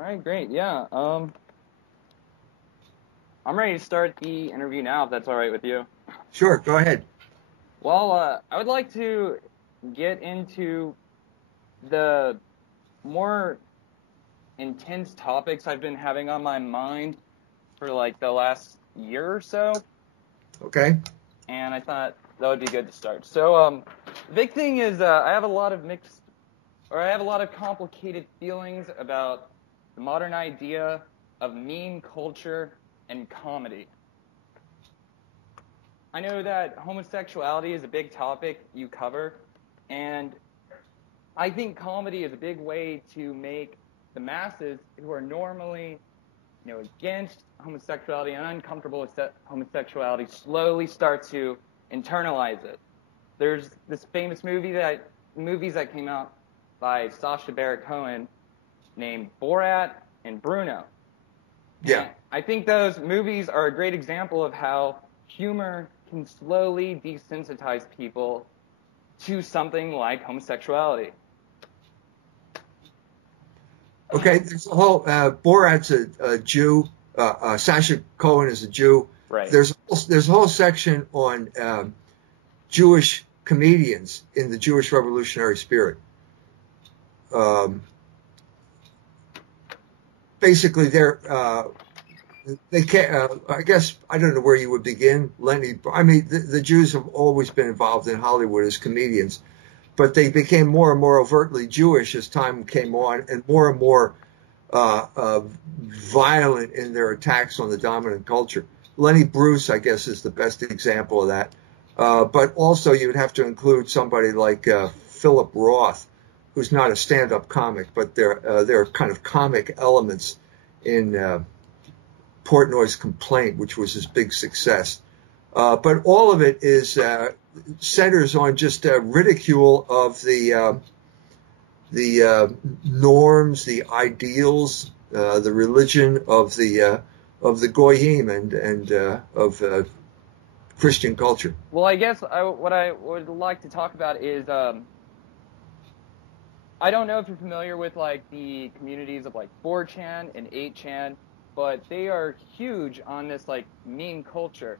All right, great. Yeah. I'm ready to start the interview now, if that's all right with you. Sure, go ahead. Well, I would like to get into the more intense topics I've been having on my mind for like the last year or so, Okay. and I thought that would be good to start. So, the big thing is I have a lot of complicated feelings about the modern idea of meme culture and comedy. I know that homosexuality is a big topic you cover, and I think comedy is a big way to make the masses who are normally, against homosexuality and uncomfortable with homosexuality slowly start to internalize it. There's this famous movies that came out by Sacha Baron Cohen named Borat and Bruno. Yeah. And I think those movies are a great example of how humor can slowly desensitize people to something like homosexuality. Okay. There's a whole Borat's a Jew. Sacha Cohen is a Jew. Right. There's a whole section on Jewish comedians in the Jewish revolutionary spirit. Basically, they can't. I guess I don't know where you would begin, Lenny. I mean, the Jews have always been involved in Hollywood as comedians, but they became more and more overtly Jewish as time came on, and more violent in their attacks on the dominant culture. Lenny Bruce, I guess, is the best example of that. But also, you would have to include somebody like Philip Roth, who's not a stand-up comic, but there are kind of comic elements in Portnoy's Complaint, which was his big success. But all of it is centers on just ridicule of the norms, the ideals, the religion of the Goyim and of Christian culture. Well, I guess what I would like to talk about is I don't know if you're familiar with like the communities of like 4chan and 8chan, but they are huge on this like meme culture.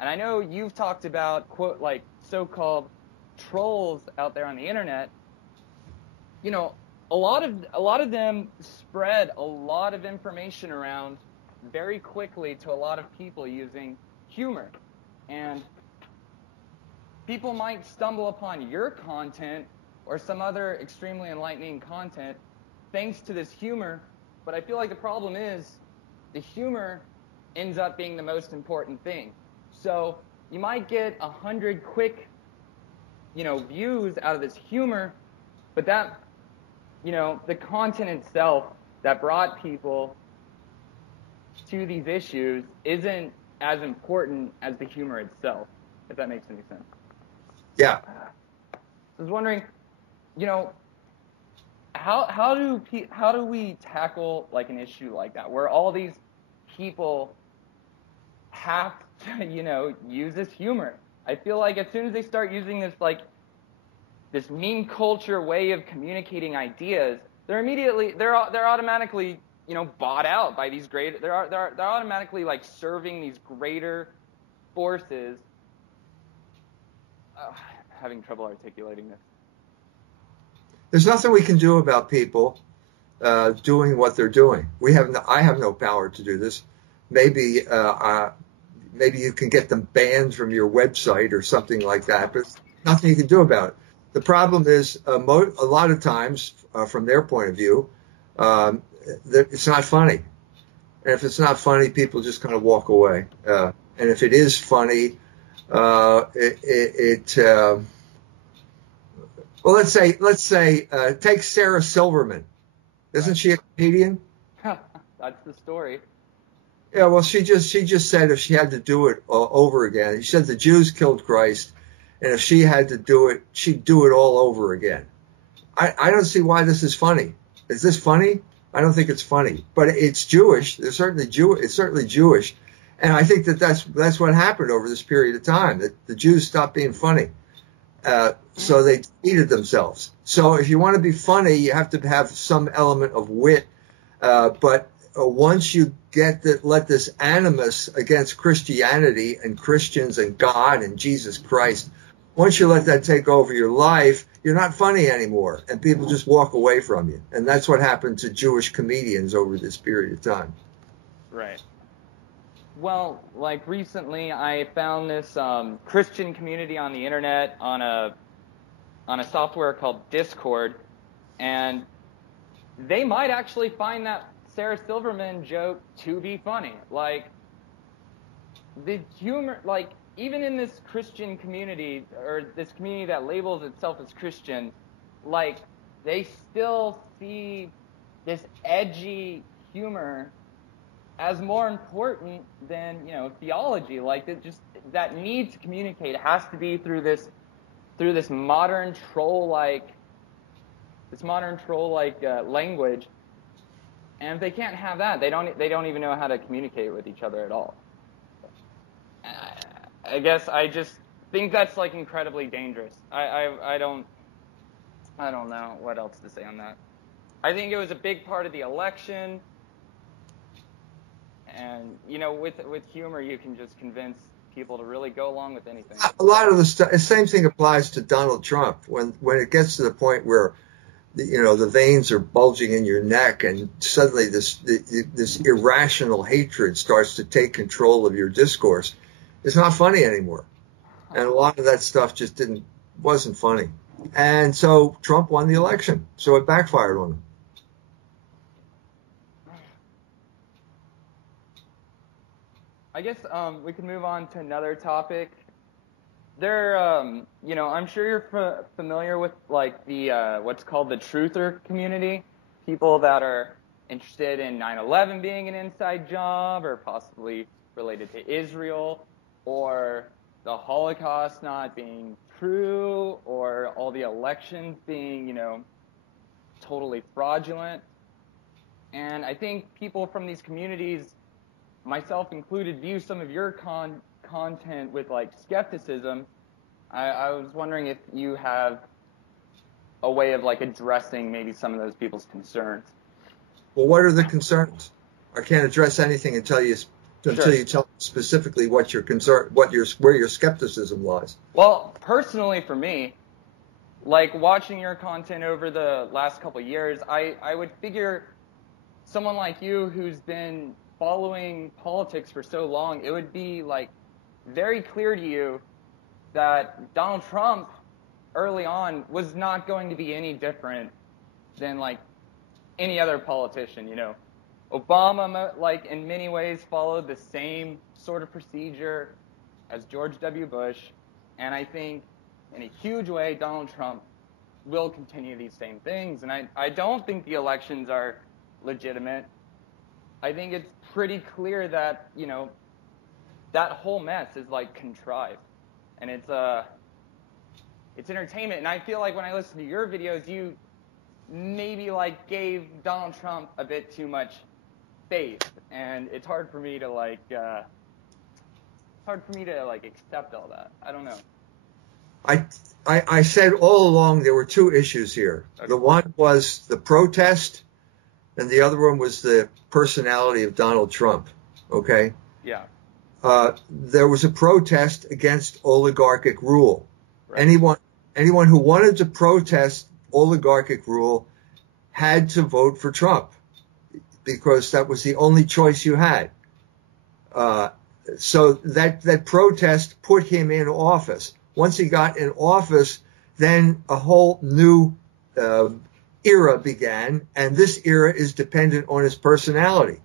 And I know you've talked about quote like so-called trolls out there on the internet. A lot of them spread a lot of information around very quickly to a lot of people using humor. And people might stumble upon your content or some other extremely enlightening content thanks to this humor, but I feel like the problem is the humor ends up being the most important thing. So you might get 100 quick, views out of this humor, but that, the content itself that brought people to these issues isn't as important as the humor itself, if that makes any sense. Yeah. I was wondering, how do we tackle like an issue like that where all these people have to, use this humor? I feel like as soon as they start using this meme culture way of communicating ideas, they're automatically, bought out by these they're automatically like serving these greater forces. Having trouble articulating this. There's nothing we can do about people doing what they're doing. I have no power to do this. Maybe you can get them banned from your website or something like that, but nothing you can do about it. The problem is a lot of times, from their point of view, it's not funny. And if it's not funny, people just kind of walk away. And if it is funny, well, let's say, take Sarah Silverman. Isn't she a comedian? That's the story. Yeah, well, she just said if she had to do it over again, she said the Jews killed Christ, and if she had to do it, she'd do it all over again. I don't see why this is funny. Is this funny? I don't think it's funny, but it's Jewish. It's certainly Jewish, and I think that's what happened over this period of time. That the Jews stopped being funny. So they defeated themselves. So if you want to be funny, you have to have some element of wit, But once you let this animus against Christianity and Christians and God and Jesus Christ, once you let that take over your life, you're not funny anymore, and people just walk away from you. And that's what happened to Jewish comedians over this period of time. Right. Well, like recently, I found this Christian community on the internet on a software called Discord, and they might actually find that Sarah Silverman joke to be funny. Like, the humor, like, even in this Christian community, or this community that labels itself as Christian, like, they still see this edgy humor as more important than, theology. Like, that need to communicate has to be through this modern troll-like language. And if they can't have that, they don't even know how to communicate with each other at all. I guess I just think that's like incredibly dangerous. I don't know what else to say on that. I think it was a big part of the election, and with humor you can just convince people to really go along with anything. A lot of the same thing applies to Donald Trump. When it gets to the point where the veins are bulging in your neck, and suddenly this irrational hatred starts to take control of your discourse, it's not funny anymore. And a lot of that stuff just wasn't funny. And so Trump won the election. So it backfired on him. I guess we can move on to another topic. I'm sure you're familiar with like the what's called the truther community, people that are interested in 9/11 being an inside job, or possibly related to Israel, or the Holocaust not being true, or all the elections being, totally fraudulent. And I think people from these communities, myself included, view some of your content with like skepticism. I was wondering if you have a way of like addressing maybe some of those people's concerns. Well, what are the concerns? I can't address anything until you tell specifically what your concern, where your skepticism lies. Well, personally for me, like watching your content over the last couple of years, I would figure someone like you who's been following politics for so long, it would be like very clear to you that Donald Trump early on was not going to be any different than like any other politician. Obama, like in many ways, followed the same sort of procedure as George W. Bush, and I think in a huge way Donald Trump will continue these same things. And I don't think the elections are legitimate. I think it's pretty clear that that whole mess is like contrived, and it's entertainment. And I feel like when I listen to your videos, you maybe like gave Donald Trump a bit too much faith, and it's hard for me to accept all that. I don't know. I said all along there were two issues here. Okay. The one was the protest, and the other one was the personality of Donald Trump. Okay? Yeah. There was a protest against oligarchic rule. Right. Anyone who wanted to protest oligarchic rule had to vote for Trump, because that was the only choice you had. So that protest put him in office. Once he got in office, then a whole new era began, and this era is dependent on his personality.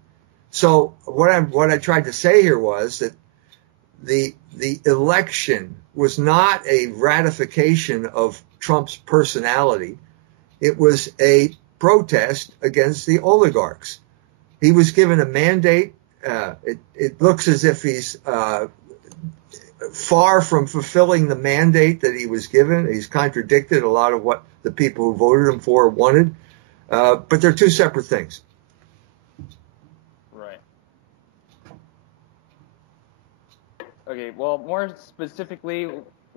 So what I tried to say here was that the election was not a ratification of Trump's personality. It was a protest against the oligarchs. He was given a mandate. It looks as if he's far from fulfilling the mandate that he was given. He's contradicted a lot of what the people who voted him for wanted. But they're two separate things. Right. Okay, well, more specifically,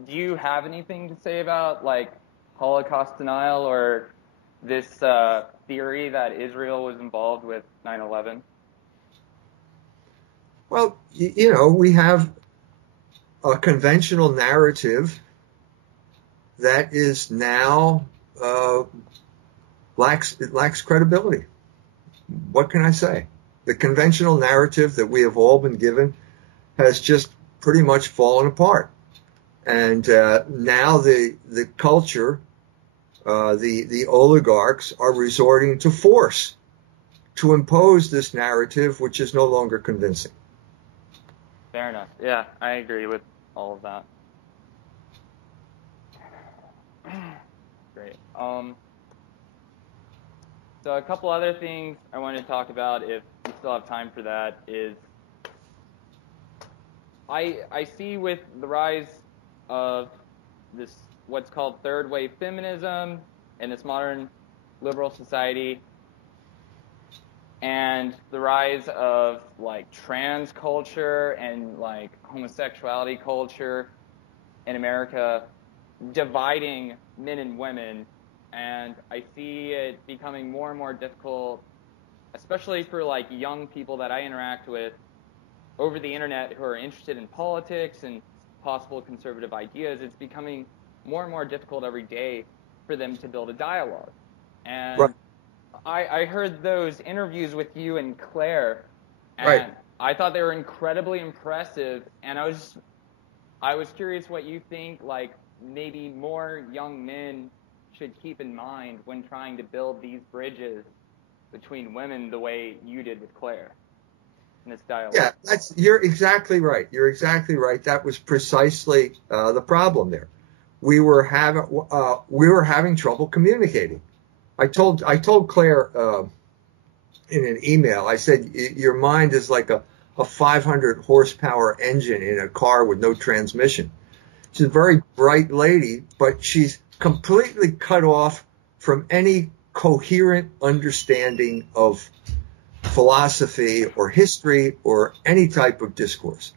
do you have anything to say about, like, Holocaust denial or this theory that Israel was involved with 9/11? Well, we have a conventional narrative that is now lacks credibility. What can I say? The conventional narrative that we have all been given has just pretty much fallen apart. And now the culture, the oligarchs are resorting to force to impose this narrative, which is no longer convincing. Fair enough. Yeah, I agree with all of that. Great. So a couple other things I want to talk about, if we still have time for that, is I see with the rise of this what's called third wave feminism in this modern liberal society, and the rise of like trans culture and like homosexuality culture in America, dividing men and women. And I see it becoming more and more difficult, especially for like young people that I interact with over the internet who are interested in politics and possible conservative ideas. It's becoming more and more difficult every day for them to build a dialogue. And right. I heard those interviews with you and Claire, and right. I thought they were incredibly impressive. And I was curious what you think, like maybe more young men should keep in mind when trying to build these bridges between women the way you did with Claire in this dialogue. Yeah, you're exactly right. You're exactly right. That was precisely the problem there. We were having trouble communicating. I told Claire in an email, I said, your mind is like a 500 horsepower engine in a car with no transmission. She's a very bright lady, but she's completely cut off from any coherent understanding of philosophy or history or any type of discourse.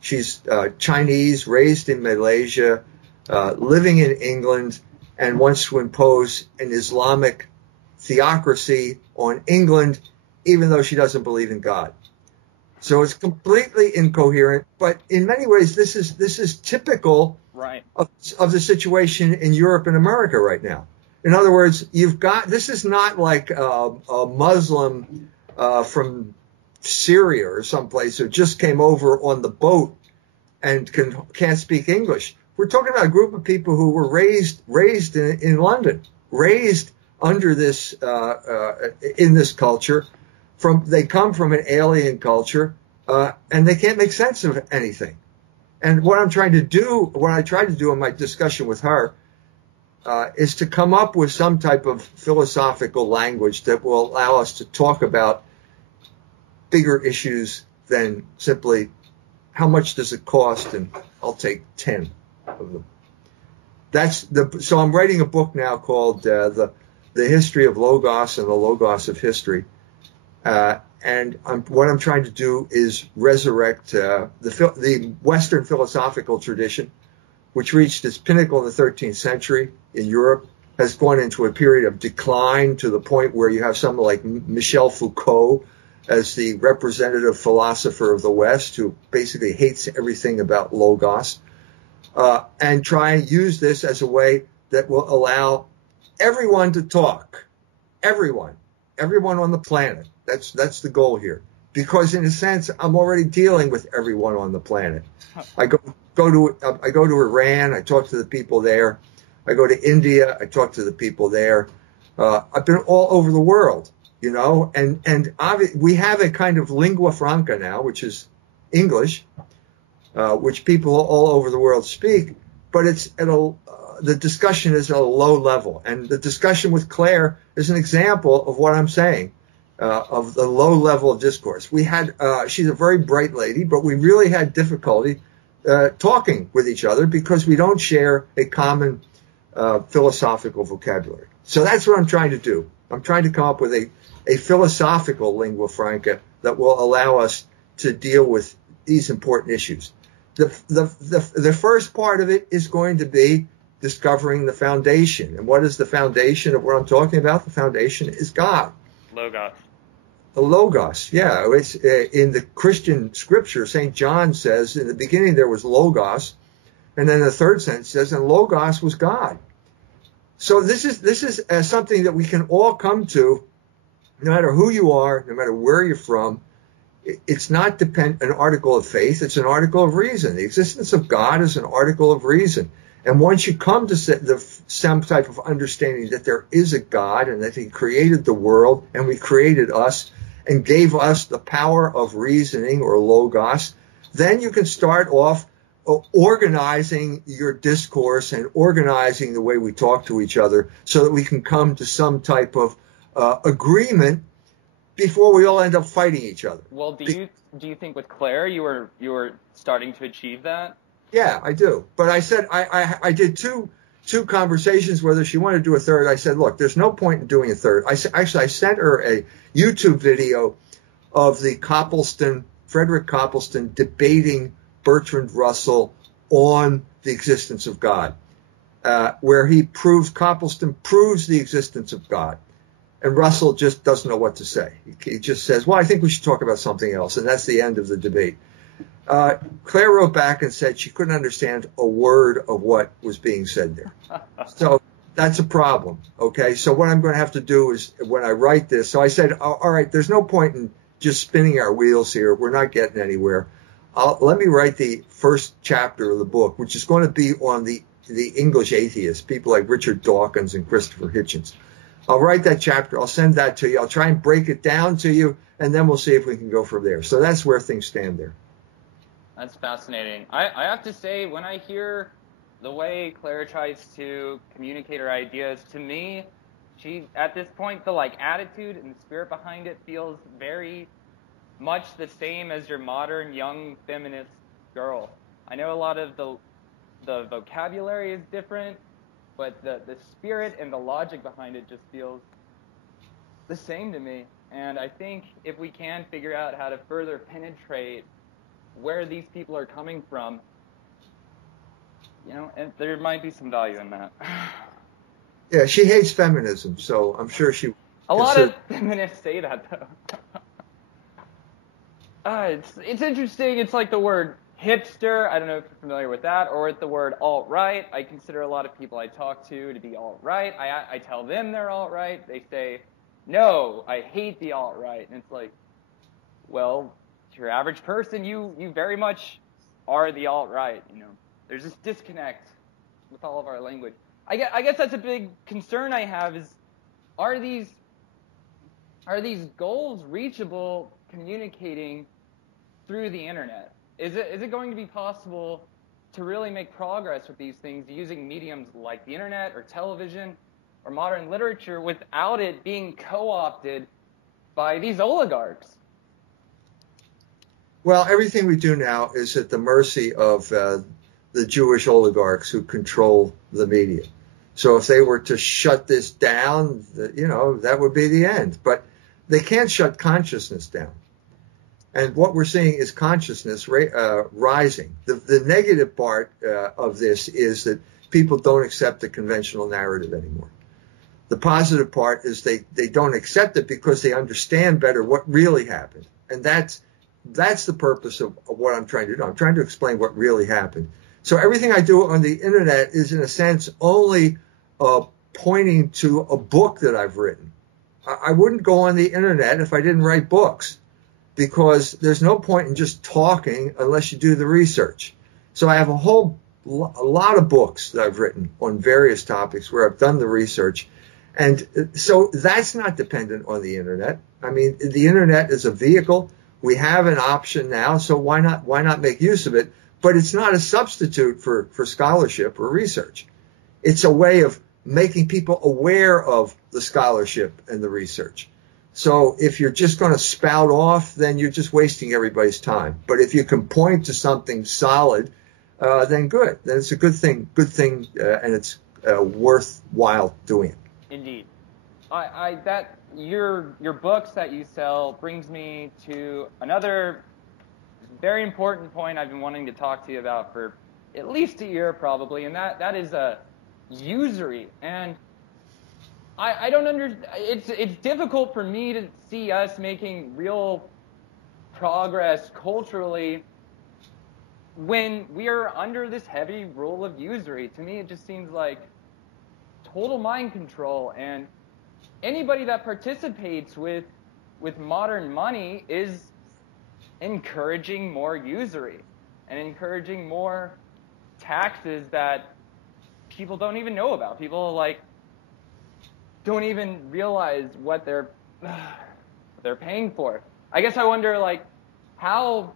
She's Chinese, raised in Malaysia, living in England, and wants to impose an Islamic theocracy on England, even though she doesn't believe in God. So it's completely incoherent. But in many ways, this is typical right. of the situation in Europe and America right now. In other words, this is not like a Muslim from Syria or someplace who just came over on the boat and can't speak English. We're talking about a group of people who were raised in London, raised under this in this culture. They come from an alien culture, and they can't make sense of anything. And what I tried to do in my discussion with her is to come up with some type of philosophical language that will allow us to talk about bigger issues than simply how much does it cost, and I'll take 10 of them. So I'm writing a book now called The History of Logos and the Logos of History. And what I'm trying to do is resurrect the Western philosophical tradition, which reached its pinnacle in the 13th century in Europe, has gone into a period of decline to the point where you have someone like Michel Foucault as the representative philosopher of the West, who basically hates everything about Logos, and try and use this as a way that will allow everyone to talk. Everyone on the planet. That's the goal here. Because in a sense, I'm already dealing with everyone on the planet. I go to Iran. I talk to the people there. I go to India. I talk to the people there. I've been all over the world, and we have a kind of lingua franca now, which is English, which people all over the world speak. But it's the discussion is at a low level, and the discussion with Claire is an example of what I'm saying. Of the low level of discourse. She's a very bright lady, but we really had difficulty talking with each other because we don't share a common philosophical vocabulary. So that's what I'm trying to do. I'm trying to come up with a philosophical lingua franca that will allow us to deal with these important issues. The first part of it is going to be discovering the foundation. And what is the foundation of what I'm talking about? The foundation is God. Logos. The Logos, yeah. It's in the Christian scripture, St. John says, in the beginning there was Logos, and then the third sentence says, and Logos was God. So this is something that we can all come to, no matter who you are, no matter where you're from. It's not an article of faith, it's an article of reason. The existence of God is an article of reason. And once you come to some type of understanding that there is a God and that he created the world and we created us and gave us the power of reasoning or logos, then you can start off organizing your discourse and organizing the way we talk to each other so that we can come to some type of agreement before we all end up fighting each other. Well, do you think with Claire you were starting to achieve that? Yeah, I do. But I said I did two conversations. Whether she wanted to do a third, I said, look, there's no point in doing a third. I sent her a YouTube video of the Frederick Copleston debating Bertrand Russell on the existence of God, where Copleston proves the existence of God. And Russell just doesn't know what to say. He just says, well, I think we should talk about something else. And that's the end of the debate. Claire wrote back and said she couldn't understand a word of what was being said there. So that's a problem. Okay. So what I'm going to have to do is when I write this, so I said, all right, there's no point in just spinning our wheels here. We're not getting anywhere. Let me write the first chapter of the book, which is going to be on the English atheists, people like Richard Dawkins and Christopher Hitchens. I'll write that chapter. I'll send that to you. I'll try and break it down to you, and then we'll see if we can go from there. So that's where things stand there. That's fascinating. I have to say, when I hear the way Claire tries to communicate her ideas, to me, she, at this point, the attitude and the spirit behind it feels very much the same as your modern young feminist girl. I know a lot of the vocabulary is different, but the spirit and the logic behind it just feels the same to me. And I think if we can figure out how to further penetrate where these people are coming from, and there might be some value in that. Yeah, she hates feminism, so I'm sure she... A lot of feminists say that, though. It's interesting. It's like the word hipster. I don't know if you're familiar with that, or with the word alt-right. I consider a lot of people I talk to be alt-right. I tell them they're alt-right. They say, no, I hate the alt-right. And it's like, well, to your average person, you very much are the alt-right. There's this disconnect with all of our language. I guess that's a big concern I have is, are these goals reachable communicating through the internet? Is it going to be possible to really make progress with these things using mediums like the internet or television or modern literature without it being co-opted by these oligarchs? Well, everything we do now is at the mercy of the Jewish oligarchs who control the media. So if they were to shut this down, that would be the end. But they can't shut consciousness down. And what we're seeing is consciousness rising. The negative part of this is that people don't accept the conventional narrative anymore. The positive part is they don't accept it because they understand better what really happened. And that's the purpose of what I'm trying to do. I'm trying to explain what really happened. So everything I do on the internet is, in a sense, only pointing to a book that I've written. I wouldn't go on the internet if I didn't write books, because there's no point in just talking unless you do the research. So I have a lot of books that I've written on various topics where I've done the research. And so that's not dependent on the internet. I mean, the internet is a vehicle. We have an option now, so why not make use of it? But it's not a substitute for scholarship or research. It's a way of making people aware of the scholarship and the research. So if you're just going to spout off, then you're just wasting everybody's time. But if you can point to something solid, then good. Then it's a good thing, and it's worthwhile doing it. Indeed. Your books that you sell brings me to another very important point I've been wanting to talk to you about for at least a year probably, and that is usury. And I don't understand. It's difficult for me to see us making real progress culturally when we are under this heavy rule of usury. To me, it just seems like total mind control, and anybody that participates with modern money is encouraging more usury and encouraging more taxes that people don't even know about. People like don't even realize what they're paying for. I guess I wonder, like, how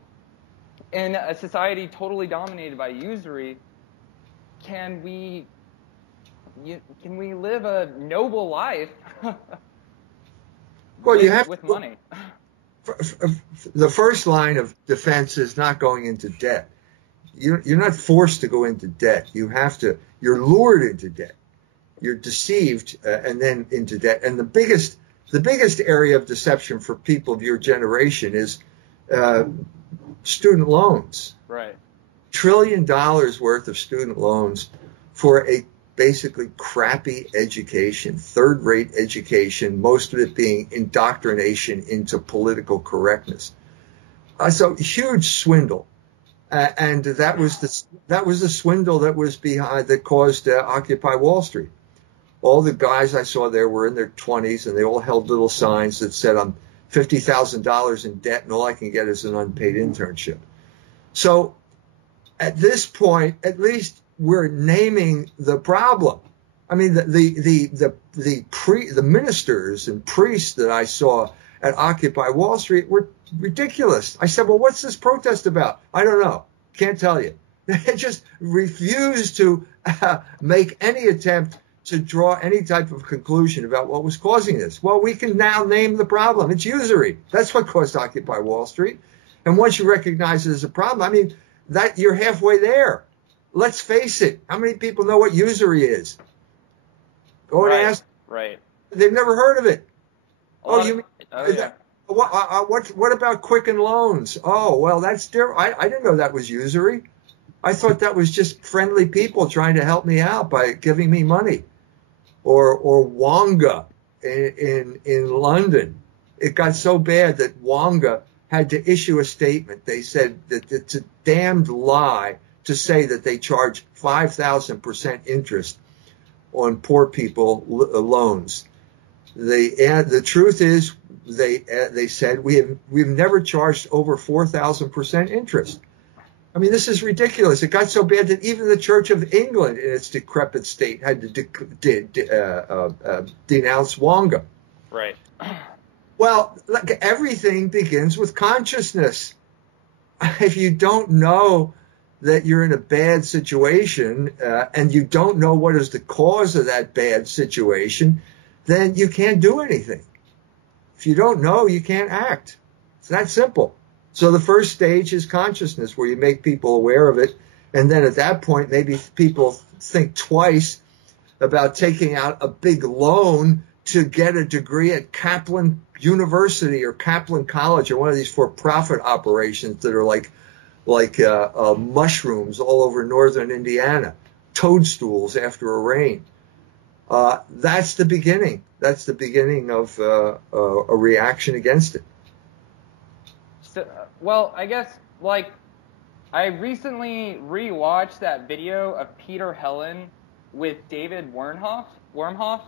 in a society totally dominated by usury can we live a noble life Well, you have with money? The first line of defense is not going into debt. You're not forced to go into debt. You're lured into debt. You're deceived and then into debt. And the biggest area of deception for people of your generation is student loans. Right. $1 trillion worth of student loans for a basically crappy education, third-rate education, most of it being indoctrination into political correctness. So huge swindle. And that was the swindle that was behind, that caused Occupy Wall Street. All the guys I saw there were in their 20s, and they all held little signs that said, I'm $50,000 in debt, and all I can get is an unpaid internship. So at this point, at least we're naming the problem. I mean, the ministers and priests that I saw at Occupy Wall Street were ridiculous. I said, well, what's this protest about? I don't know. Can't tell you. They just refused to make any attempt to draw any type of conclusion about what was causing this. Well, we can now name the problem. It's usury. That's what caused Occupy Wall Street. And once you recognize it as a problem, I mean, that you're halfway there. Let's face it. How many people know what usury is? Go and ask. Right. They've never heard of it. Yeah. What about Quicken Loans? Oh, well, that's different. I didn't know that was usury. I thought that was just friendly people trying to help me out by giving me money. Or Wonga in London. It got so bad that Wonga had to issue a statement. They said that it's a damned lie to say that they charge 5,000% interest on poor people loans. The truth is, they said we've never charged over 4,000% interest. I mean, this is ridiculous. It got so bad that even the Church of England, in its decrepit state, had to denounce Wonga. Right. Well, look, everything begins with consciousness. If you don't know that you're in a bad situation and you don't know what is the cause of that bad situation, then you can't do anything. If you don't know, you can't act. It's that simple. So the first stage is consciousness, where you make people aware of it. And then at that point, maybe people think twice about taking out a big loan to get a degree at Kaplan University or Kaplan College or one of these for-profit operations that are like mushrooms all over northern Indiana, toadstools after a rain. That's the beginning. That's the beginning of a reaction against it. So, well, I guess, like, I recently rewatched that video of Peter Hellen with David Wormhoff.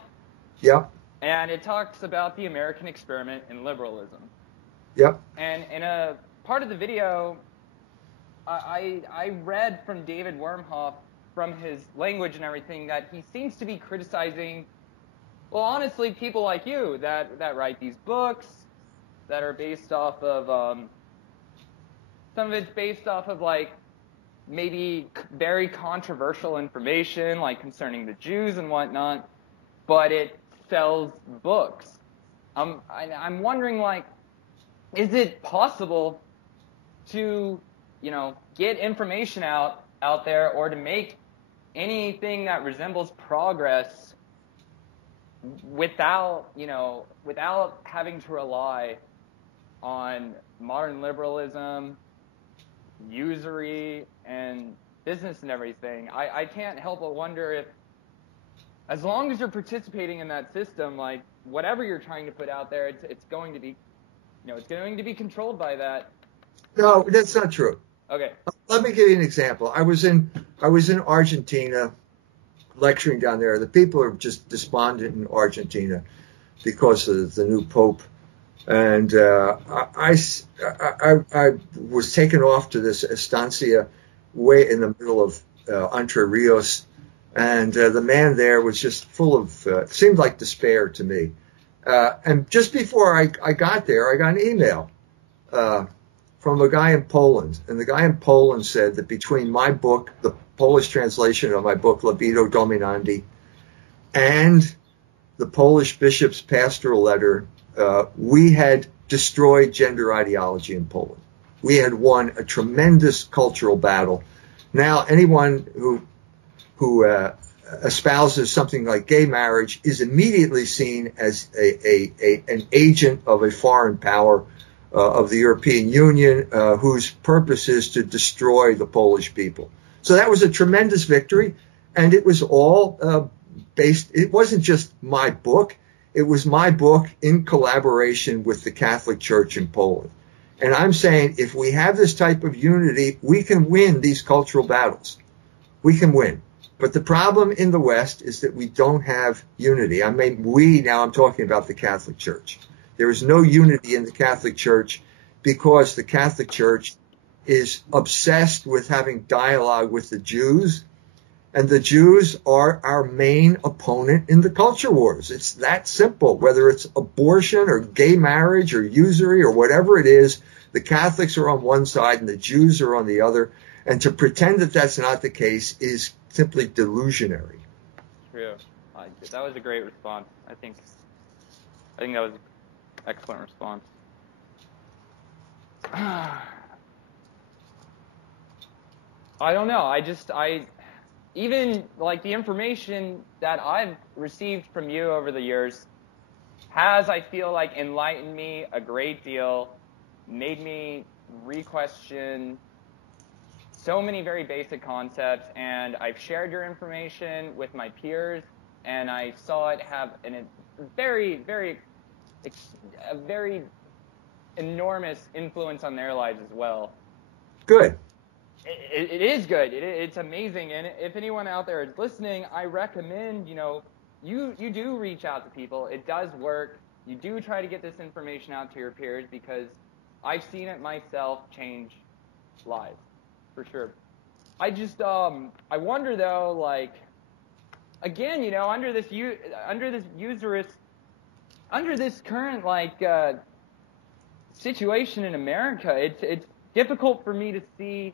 Yeah. And it talks about the American experiment in liberalism. Yep. And in a part of the video, I read from David Wormhoff, from his language and everything, that he seems to be criticizing, well, honestly, people like you that write these books that are based off of, some of it's based off of, like, maybe very controversial information, like concerning the Jews and whatnot, but it sells books. I'm wondering, like, is it possible to, get information out there, or to make anything that resembles progress without having to rely on modern liberalism, usury, and business and everything? I can't help but wonder as long as you're participating in that system, like whatever you're trying to put out there, it's going to be, it's going to be controlled by that. No, that's not true. Okay. Let me give you an example. I was in Argentina lecturing down there. The people are just despondent in Argentina because of the new pope. And I was taken off to this estancia way in the middle of Entre Rios. And the man there was just full of, seemed like despair to me. And just before I got there, I got an email from a guy in Poland. And the guy in Poland said that between my book, the Polish translation of my book, Libido Dominandi, and the Polish bishop's pastoral letter, we had destroyed gender ideology in Poland. We had won a tremendous cultural battle. Now, anyone who espouses something like gay marriage is immediately seen as an agent of a foreign power, of the European Union, whose purpose is to destroy the Polish people. So that was a tremendous victory, and it was all based, it wasn't just my book, it was my book in collaboration with the Catholic Church in Poland. And I'm saying if we have this type of unity, we can win these cultural battles. We can win. But the problem in the West is that we don't have unity. I mean, now I'm talking about the Catholic Church. There is no unity in the Catholic Church because the Catholic Church is obsessed with having dialogue with the Jews, and the Jews are our main opponent in the culture wars. It's that simple. Whether it's abortion or gay marriage or usury or whatever it is, the Catholics are on one side and the Jews are on the other. And to pretend that that's not the case is simply delusionary. True. That was a great response. I think that was an excellent response. I don't know. Even like the information that I've received from you over the years has, I feel like, enlightened me a great deal, made me re-question so many very basic concepts, and I've shared your information with my peers, and I saw it have a very enormous influence on their lives as well. Good. It is good. It's amazing. And if anyone out there is listening, I recommend, you do reach out to people. It does work. You do try to get this information out to your peers, because I've seen it myself change lives, for sure. I just, I wonder though, like, again, under this current, like, situation in America, it's difficult for me to see.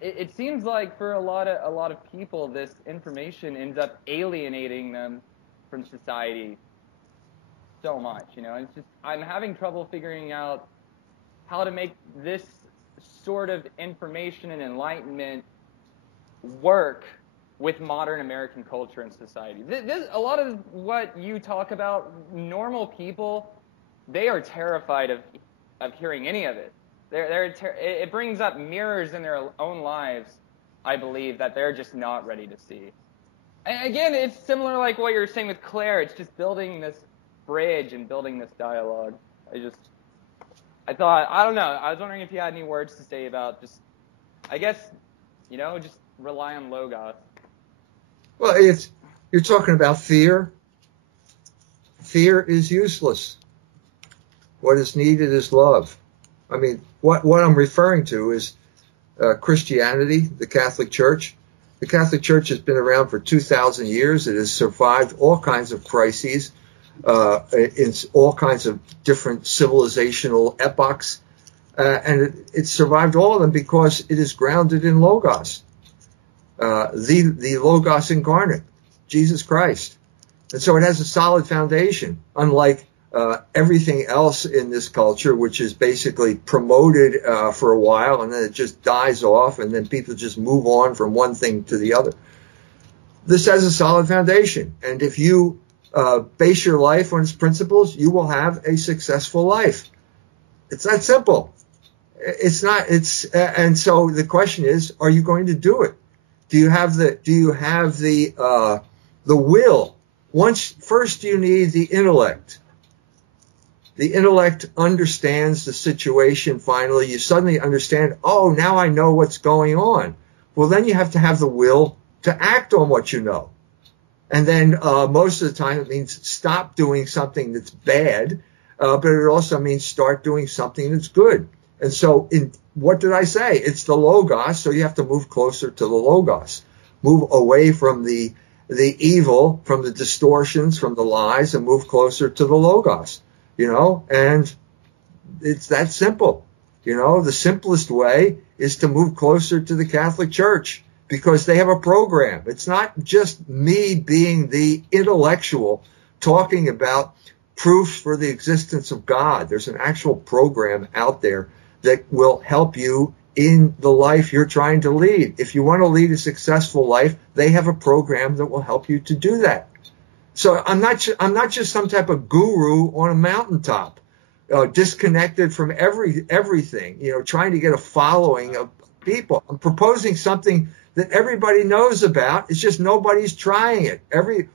It seems like for a lot of people, this information ends up alienating them from society so much. It's just, I'm having trouble figuring out how to make this sort of information and enlightenment work with modern American culture and society. A lot of what you talk about, normal people, they are terrified of hearing any of it. It brings up mirrors in their own lives, I believe, that they're just not ready to see. And again, it's similar like what you're saying with Claire. It's just building this bridge and building this dialogue. I don't know. I was wondering if you had any words to say about just, I guess, just rely on Logos. Well, you're talking about fear. Fear is useless. What is needed is love. I mean, what I'm referring to is Christianity, the Catholic Church. The Catholic Church has been around for 2,000 years. It has survived all kinds of crises, in all kinds of different civilizational epochs, and it survived all of them because it is grounded in Logos, the Logos incarnate, Jesus Christ. And so it has a solid foundation, unlike everything else in this culture, which is basically promoted for a while and then it just dies off and then people just move on from one thing to the other. This has a solid foundation. And if you base your life on its principles, you will have a successful life. It's that simple. And so the question is, are you going to do it? Do you have the will? First you need the intellect. The intellect understands the situation finally. You suddenly understand, oh, now I know what's going on. Well, then you have to have the will to act on what you know. And then most of the time it means stop doing something that's bad, but it also means start doing something that's good. And so what did I say? It's the Logos, so you have to move closer to the Logos. Move away from the evil, from the distortions, from the lies, and move closer to the Logos. And it's that simple. The simplest way is to move closer to the Catholic Church because they have a program. It's not just me being the intellectual talking about proofs for the existence of God. There's an actual program out there that will help you in the life you're trying to lead. If you want to lead a successful life, they have a program that will help you to do that. So I'm not just some type of guru on a mountaintop, disconnected from everything, trying to get a following of people. I'm proposing something that everybody knows about. It's just nobody's trying it.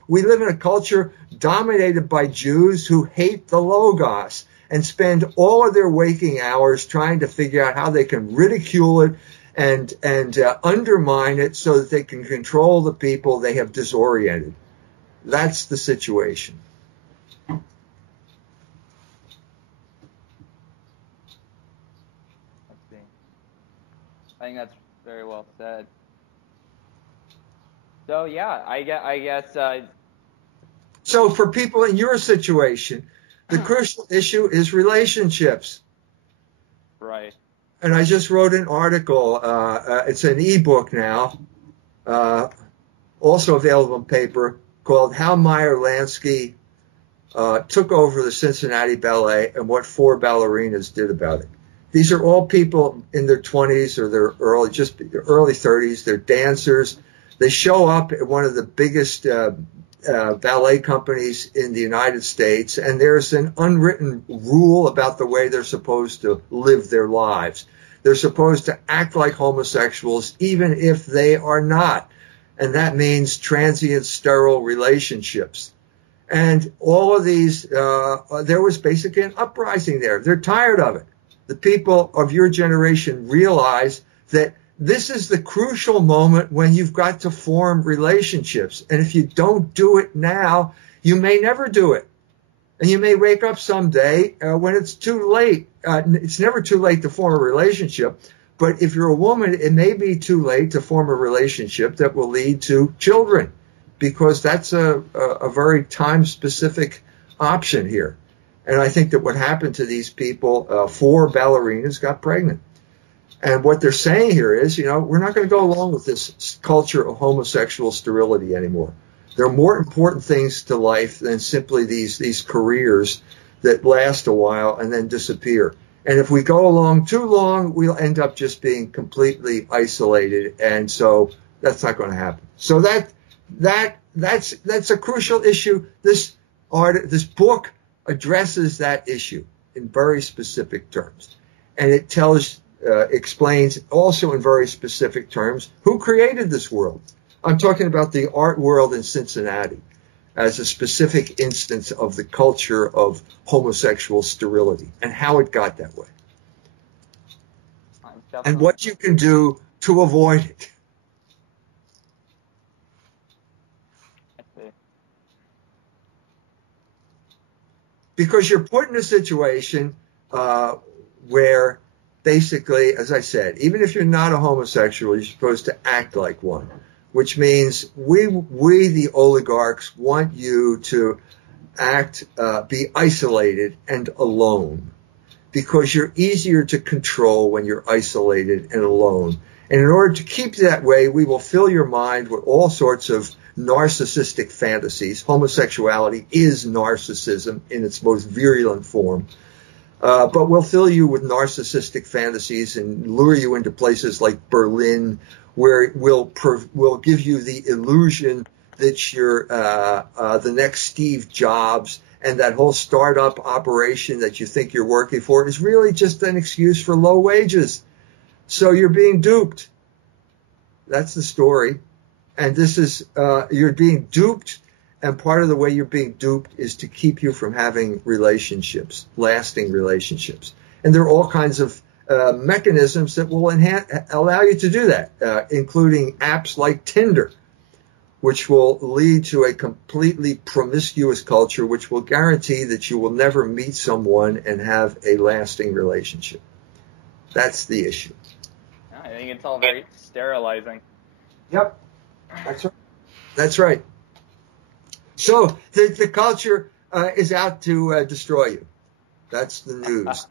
We live in a culture dominated by Jews who hate the Logos and spend all of their waking hours trying to figure out how they can ridicule it and undermine it so that they can control the people they have disoriented. That's the situation. I see. I think that's very well said. So yeah, I guess. So for people in your situation, the crucial issue is relationships. Right. And I just wrote an article. It's an ebook now, also available in paper, called How Meyer Lansky Took Over the Cincinnati Ballet and What 4 Ballerinas Did About It. These are all people in their 20s or their early 30s. They're dancers. They show up at one of the biggest ballet companies in the United States, and there's an unwritten rule about the way they're supposed to live their lives. They're supposed to act like homosexuals, even if they are not. And that means transient, sterile relationships. And all of these, there was basically an uprising there. They're tired of it. The people of your generation realize that this is the crucial moment when you've got to form relationships. And if you don't do it now, you may never do it. And you may wake up someday when it's too late. It's never too late to form a relationship. But if you're a woman, it may be too late to form a relationship that will lead to children, because that's a very time-specific option here. And I think that what happened to these people, 4 ballerinas got pregnant. And what they're saying here is, we're not going to go along with this culture of homosexual sterility anymore. There are more important things to life than simply these careers that last a while and then disappear. And if we go along too long, we'll end up just being completely isolated. And so that's not going to happen. So that's a crucial issue. This book addresses that issue in very specific terms. And it explains also in very specific terms who created this world. I'm talking about the art world in Cincinnati as a specific instance of the culture of homosexual sterility and how it got that way. And what you can do to avoid it. Because you're put in a situation where basically, as I said, even if you're not a homosexual, you're supposed to act like one, which means we the oligarchs want you to be isolated and alone, because you're easier to control when you're isolated and alone. And in order to keep that way, we will fill your mind with all sorts of narcissistic fantasies. Homosexuality is narcissism in its most virulent form. But we'll fill you with narcissistic fantasies and lure you into places like Berlin, where we'll give you the illusion that you're the next Steve Jobs, and that whole startup operation that you think you're working for is really just an excuse for low wages. So you're being duped. That's the story. And this is, you're being duped. And part of the way you're being duped is to keep you from having relationships, lasting relationships. And there are all kinds of mechanisms that will allow you to do that, including apps like Tinder, which will lead to a completely promiscuous culture, which will guarantee that you will never meet someone and have a lasting relationship. That's the issue. I think it's all very sterilizing. Yep, that's right. That's right. So the culture is out to destroy you. That's the news.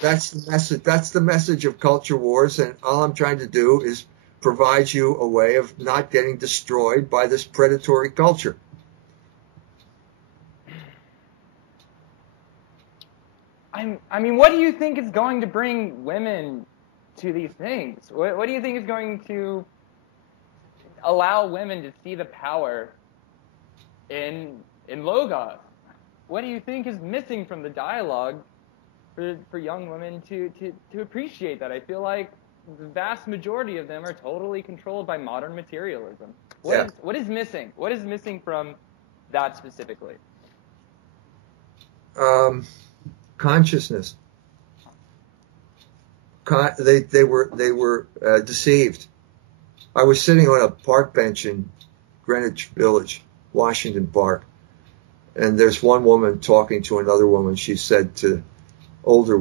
That's the message. That's the message of culture wars. And all I'm trying to do is provide you a way of not getting destroyed by this predatory culture. I mean, what do you think is going to bring women to these things? What do you think is going to allow women to see the power in Logos? What do you think is missing from the dialogue for young women to appreciate that? I feel like the vast majority of them are totally controlled by modern materialism. What is missing? What is missing from that specifically? Consciousness. They were deceived. I was sitting on a park bench in Greenwich Village, Washington Park, and there's one woman talking to another woman. She said to older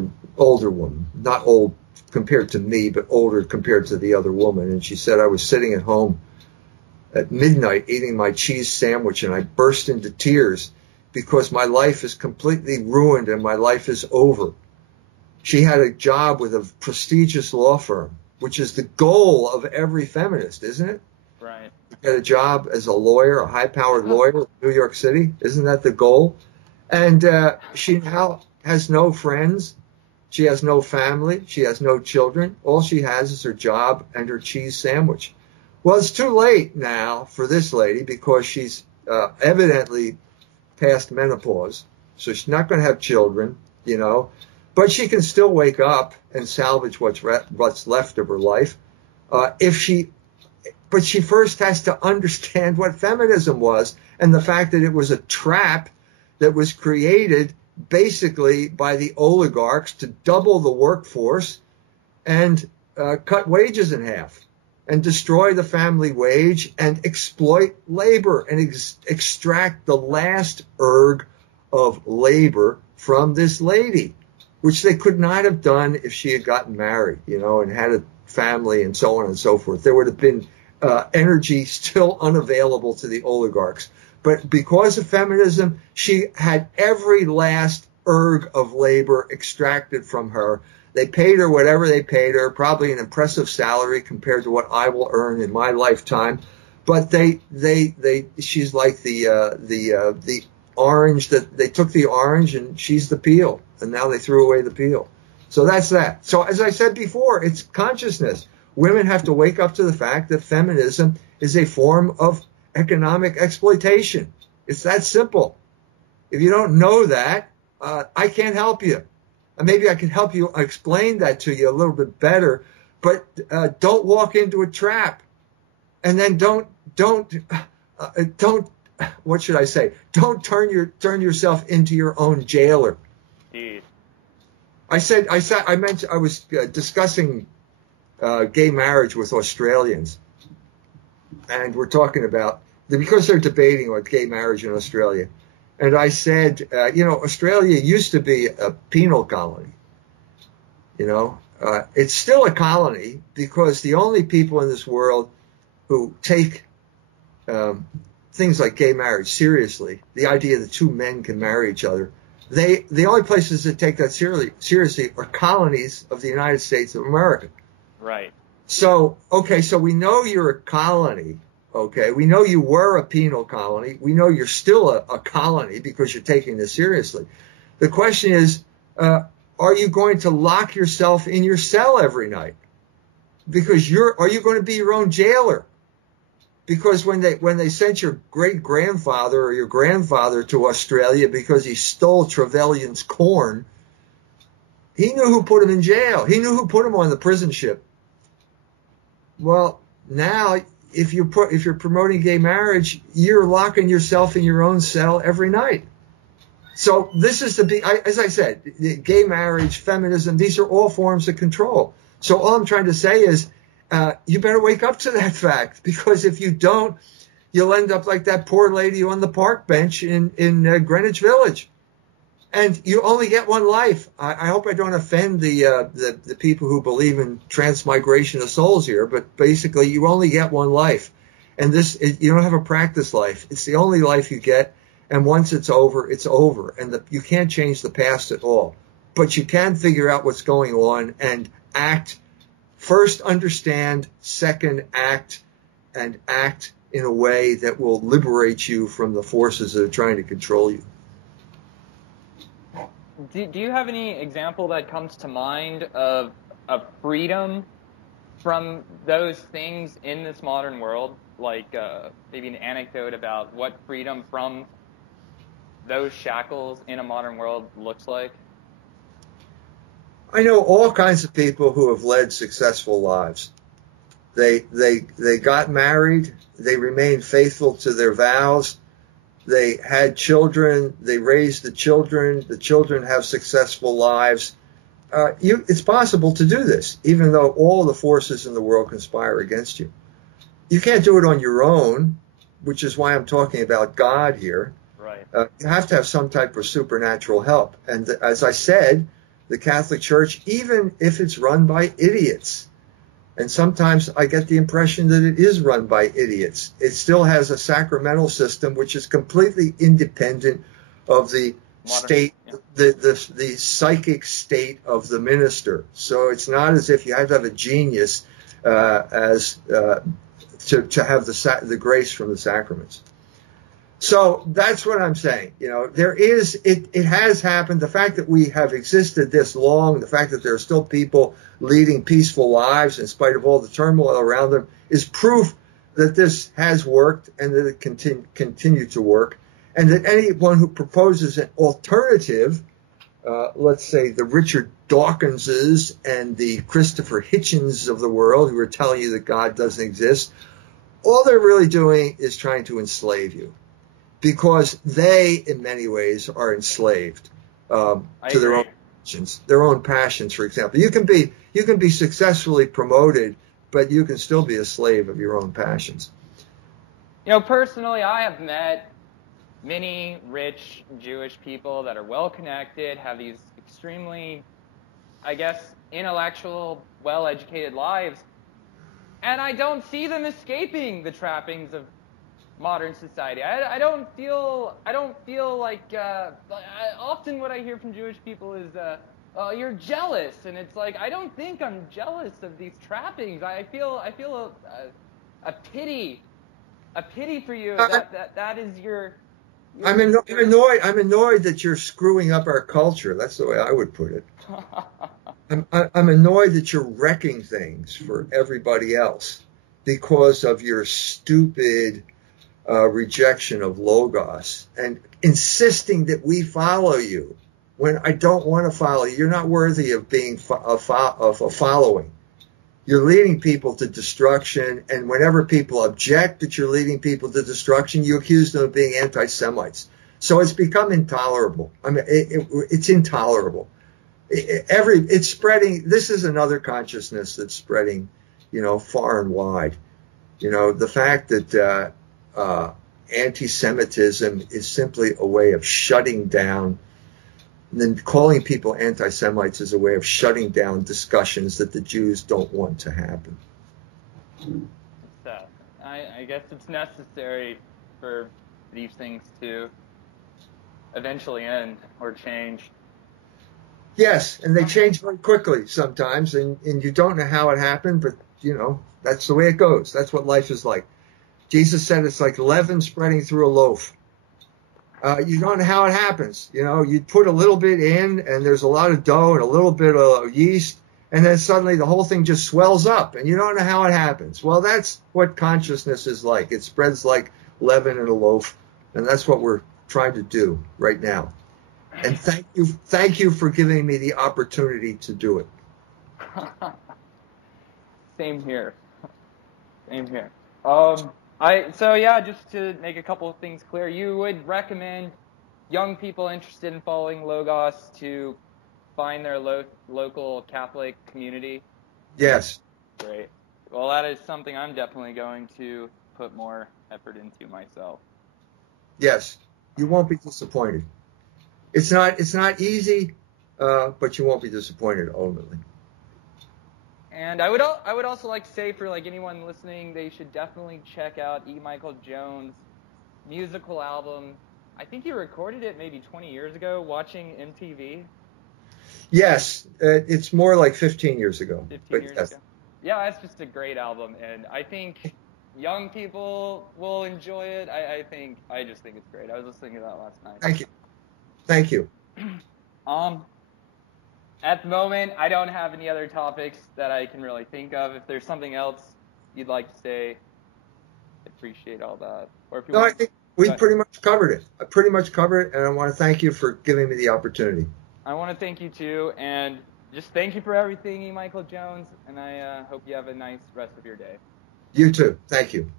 woman, not old compared to me, but older compared to the other woman. And she said, I was sitting at home at midnight eating my cheese sandwich, and I burst into tears because my life is completely ruined and my life is over. She had a job with a prestigious law firm, which is the goal of every feminist, isn't it? Right. You get a job as a lawyer, a high-powered lawyer in New York City. Isn't that the goal? And she now has no friends. She has no family. She has no children. All she has is her job and her cheese sandwich. Well, it's too late now for this lady because she's evidently past menopause. So she's not going to have children, you know. But she can still wake up and salvage what's left of her life. But she first has to understand what feminism was and the fact that it was a trap that was created basically by the oligarchs to double the workforce and cut wages in half and destroy the family wage and exploit labor and extract the last erg of labor from this lady, which they could not have done if she had gotten married, you know, and had a family and so on and so forth. There would have been energy still unavailable to the oligarchs. But because of feminism, she had every last erg of labor extracted from her. They paid her whatever they paid her, probably an impressive salary compared to what I will earn in my lifetime. But she's like the orange that they took the orange and she's the peel, and now they threw away the peel. So that's that. So as I said before, it's consciousness. Women have to wake up to the fact that feminism is a form of economic exploitation. It's that simple. If you don't know that, I can't help you. Maybe I can help you explain that to you a little bit better, but don't walk into a trap. And then don't, what should I say? Don't turn yourself into your own jailer. Indeed. I was discussing gay marriage with Australians, and we're talking about, because they're debating on gay marriage in Australia. And I said, Australia used to be a penal colony. It's still a colony because the only people in this world who take things like gay marriage seriously, the idea that two men can marry each other, the only places that take that seriously are colonies of the United States of America. Right. So we know you're a colony. Okay, we know you were a penal colony. We know you're still a colony because you're taking this seriously. The question is, are you going to lock yourself in your cell every night? Because are you going to be your own jailer? Because when they sent your great grandfather or your grandfather to Australia because he stole Trevelyan's corn, he knew who put him in jail. He knew who put him on the prison ship. Well, now if you're promoting gay marriage, you're locking yourself in your own cell every night. So this is as I said, gay marriage, feminism, these are all forms of control. So all I'm trying to say is, you better wake up to that fact, because if you don't, you'll end up like that poor lady on the park bench in Greenwich Village. And you only get one life. I hope I don't offend the people who believe in transmigration of souls here, but basically you only get one life. And you don't have a practice life. It's the only life you get. And once it's over, it's over. And you can't change the past at all. But you can figure out what's going on and act. First, understand. Second, act. And act in a way that will liberate you from the forces that are trying to control you. Do you have any example that comes to mind of freedom from those things in this modern world? Like maybe an anecdote about what freedom from those shackles in a modern world looks like? I know all kinds of people who have led successful lives. They got married. They remained faithful to their vows. They had children. They raised the children. The children have successful lives. It's possible to do this, even though all the forces in the world conspire against you. You can't do it on your own, which is why I'm talking about God here. Right. You have to have some type of supernatural help. And as I said, the Catholic Church, even if it's run by idiots, and sometimes I get the impression that it is run by idiots, it still has a sacramental system which is completely independent of the state, the psychic state of the minister. So it's not as if you have to have a genius to have the grace from the sacraments. So that's what I'm saying. It has happened. The fact that we have existed this long, the fact that there are still people leading peaceful lives in spite of all the turmoil around them, is proof that this has worked and that it continue to work, and that anyone who proposes an alternative, let's say the Richard Dawkinses and the Christopher Hitchens of the world, who are telling you that God doesn't exist, all they're really doing is trying to enslave you. Because they, in many ways, are enslaved to their own passions. For example, you can be successfully promoted, but you can still be a slave of your own passions. Personally, I have met many rich Jewish people that are well connected, have these extremely, I guess, intellectual, well-educated lives, and I don't see them escaping the trappings of modern society. I don't feel like often what I hear from Jewish people is you're jealous, and it's like, I don't think I'm jealous of these trappings. I feel a pity for you that is your I'm annoyed that you're screwing up our culture. That's the way I would put it. I'm annoyed that you're wrecking things for everybody else because of your stupid rejection of Logos and insisting that we follow you when I don't want to follow you. You're not worthy of being of a following. You're leading people to destruction, and whenever people object that you're leading people to destruction, you accuse them of being anti-Semites. So it's become intolerable. I mean, it's intolerable. It's spreading. This is another consciousness that's spreading, far and wide. The fact that anti-Semitism is simply a way of shutting down, and then calling people anti-Semites is a way of shutting down discussions that the Jews don't want to happen. I guess it's necessary for these things to eventually end or change. Yes, and they change very quickly sometimes, and you don't know how it happened, but, that's the way it goes. That's what life is like. Jesus said it's like leaven spreading through a loaf. You don't know how it happens. You put a little bit in, and there's a lot of dough and a little bit of yeast, and then suddenly the whole thing just swells up, and you don't know how it happens. Well, that's what consciousness is like. It spreads like leaven in a loaf, and that's what we're trying to do right now. And thank you for giving me the opportunity to do it. Same here. Just to make a couple of things clear, you would recommend young people interested in following Logos to find their local Catholic community? Yes. Great. Well, that is something I'm definitely going to put more effort into myself. Yes. You won't be disappointed. It's not easy, but you won't be disappointed ultimately. And I would also like to say for like anyone listening, they should definitely check out E. Michael Jones' musical album. I think he recorded it maybe 20 years ago watching MTV. Yes, it's more like 15 years ago. 15 years ago. Yeah, that's just a great album, and I think young people will enjoy it. I just think it's great. I was listening to that last night. Thank you. At the moment, I don't have any other topics that I can really think of. If there's something else you'd like to say, I appreciate all that. Or if you I think we pretty much covered it. I pretty much covered it, and I want to thank you for giving me the opportunity. I want to thank you too, and just thank you for everything, E. Michael Jones, and I hope you have a nice rest of your day. You too. Thank you.